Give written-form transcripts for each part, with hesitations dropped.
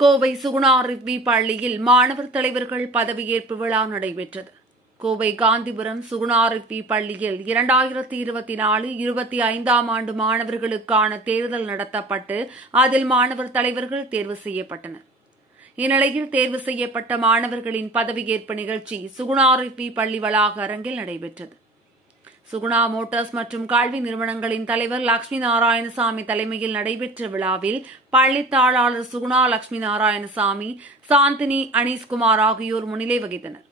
கோவை சுகுணா ரிவ்வி பள்ளியில் மாணவர் தலைவர்கள் பதவியேற்பு விழா நடைபெற்றது. கோவை காந்திபுரம் சுகுணா ரிவ்வி பள்ளியில் 2024-25 ஆண்டு மாணவர்களுக்கான தேர்தல் நடத்தப்பட்டு அதில் மாணவர் தலைவர்கள் தேர்வு செய்யப்பட்டனர். இந்நிலையில் தேர்வு செய்யப்பட்ட மாணவர்களின் பதவியேற்பு நிகழ்ச்சி சுகுணா ரிவ்வி பள்ளி வளாக அரங்கில் நடைபெற்றது. சுகுணா மோட்டார்ஸ் மற்றும் கல்வி நிறுவனங்களின் தலைவர் லட்சுமி நாராயணசாமி தலைமையில் நடைபெற்ற விழாவில் பள்ளி தாளாளர் சுகுணா லட்சுமி நாராயணசாமி, சாந்தினி அனீஸ்குமார் ஆகியோர் முன்னிலை வகித்தனர்.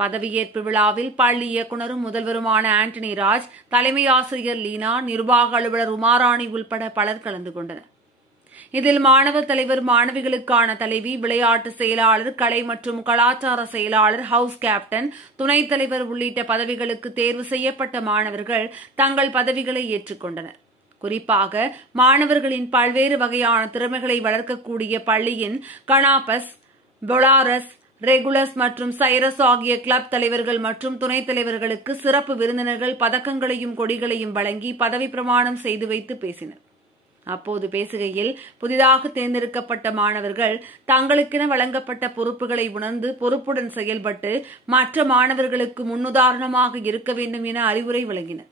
பதவியேற்பு விழாவில் பள்ளி இயக்குநரும் முதல்வருமான ஆண்டனி ராஜ், தலைமை ஆசிரியர் லீனா, நிர்வாக அலுவலர் உமாராணி உள்பட பலர் கலந்து கொண்டனர். இதில் மாணவர் தலைவர், மாணவிகளுக்கான தலைவி, விளையாட்டு செயலாளர், கலை மற்றும் கலாச்சார செயலாளர், ஹவுஸ் கேப்டன், துணைத் தலைவர் உள்ளிட்ட பதவிகளுக்கு தேர்வு செய்யப்பட்ட மாணவர்கள் தங்கள் பதவிகளை ஏற்றுக்கொண்டனர். குறிப்பாக மாணவர்களின் பல்வேறு வகையான திறமைகளை வளர்க்கக்கூடிய பள்ளியின் கனாபஸ், பொலாரஸ், ரெகுலஸ் மற்றும் சைரஸ் ஆகிய கிளப் தலைவர்கள் மற்றும் துணைத் தலைவர்களுக்கு சிறப்பு விருந்தினர்கள் பதக்கங்களையும் கொடிகளையும் வழங்கி பதவி பிரமாணம் செய்து வைத்து பேசினர். அப்போது பேசுகையில், புதிதாக தேர்ந்தெடுக்கப்பட்ட மாணவர்கள் தங்களுக்கென வழங்கப்பட்ட பொறுப்புகளை உணர்ந்து பொறுப்புடன் செயல்பட்டு மற்ற மாணவர்களுக்கு முன்னுதாரணமாக இருக்க வேண்டும் என அறிவுரை வழங்கினர்.